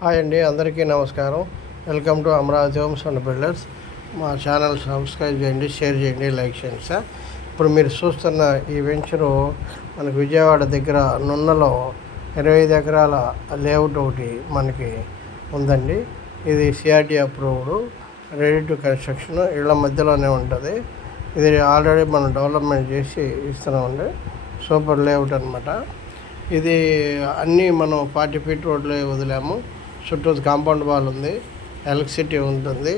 Hi అండి, అందరికీ నమస్కారం. Welcome to Amaravati homes and builders. మా ఛానల్ సబ్స్క్రైబ్ చేయండి, షేర్ చేయండి, లైక్ చేయండి సార్. ఇప్పుడు మీరు చూస్తున్న ఈ వెంచరు మనకు విజయవాడ దగ్గర నున్నలో 25 ఎకరాల లేఅవుట్ ఒకటి మనకి ఉందండి. ఇది CRT approved, ready to construction, ఇళ్ళ మధ్యలోనే ఉంటుంది. ఇది ఆల్రెడీ మనం డెవలప్మెంట్ చేసి ఇస్తున్నామండి. సూపర్ లేఅవుట్ అనమాట. ఇది అన్నీ మనం 40 ఫీట్ రోడ్లో వదిలాము. చుట్టూ కాంపౌండ్ వాల్ ఉంది, ఎలక్ట్రిసిటీ ఉంటుంది,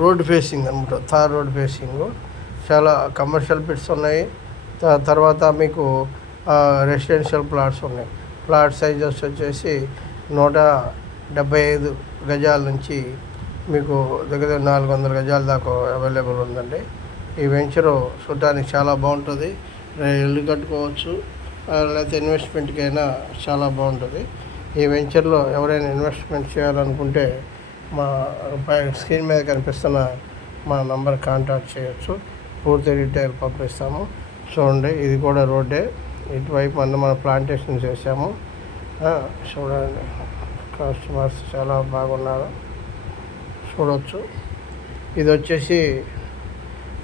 రోడ్ ఫేసింగ్ అనమాట, థార్ రోడ్ ఫేసింగ్. చాలా కమర్షియల్ బిట్స్ ఉన్నాయి. తర్వాత మీకు రెసిడెన్షియల్ ప్లాట్స్ ఉన్నాయి. ప్లాట్ సైజెస్ వచ్చేసి 175 గజాల నుంచి మీకు దగ్గర 400 గజాల దాకా అవైలబుల్ ఉందండి. ఈ వెంచరు చూడటానికి చాలా బాగుంటుంది. ఇల్లు కట్టుకోవచ్చు, లేకపోతే ఇన్వెస్ట్మెంట్కైనా చాలా బాగుంటుంది. ఈ వెంచర్లో ఎవరైనా ఇన్వెస్ట్మెంట్ చేయాలనుకుంటే మా స్క్రీన్ మీద కనిపిస్తున్న మా నంబర్ కాంటాక్ట్ చేయొచ్చు. పూర్తి డీటెయిల్ పంపిస్తాము. చూడండి, ఇది కూడా రోడ్డే. ఇటువైపు మనం ప్లాంటేషన్ చేసాము. చూడండి, కస్టమర్స్ చాలా బాగున్నారు, చూడవచ్చు. ఇది వచ్చేసి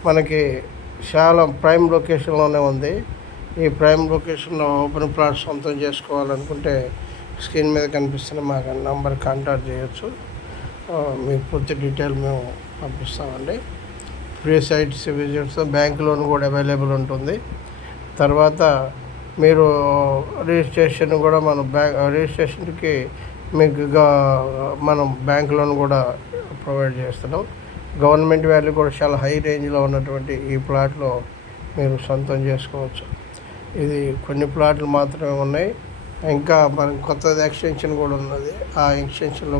మనకి చాలా ప్రైమ్ లొకేషన్లోనే ఉంది. ఈ ప్రైమ్ లొకేషన్లో ఓపెన్ ప్లాట్ సొంతం చేసుకోవాలనుకుంటే స్క్రీన్ మీద కనిపిస్తున్న మా నంబర్ కాంటాక్ట్ చేయొచ్చు. మీకు పూర్తి డీటెయిల్ మేము పంపిస్తామండి. Free sites visits, bank loan కూడా అవైలబుల్ ఉంటుంది. తర్వాత మీరు రిజిస్ట్రేషన్ కూడా మనం రిజిస్ట్రేషన్కి మీకు మనం బ్యాంక్ లోన్ కూడా ప్రొవైడ్ చేస్తున్నాం. గవర్నమెంట్ వాల్యూ కూడా చాలా హై రేంజ్లో ఉన్నటువంటి ఈ ప్లాట్లో మీరు సొంతం చేసుకోవచ్చు. ఇది కొన్ని ప్లాట్లు మాత్రమే ఉన్నాయి. ఇంకా మనకి కొత్తది ఎక్స్టెన్షన్ కూడా ఉన్నది. ఆ ఎక్స్టెన్షన్లో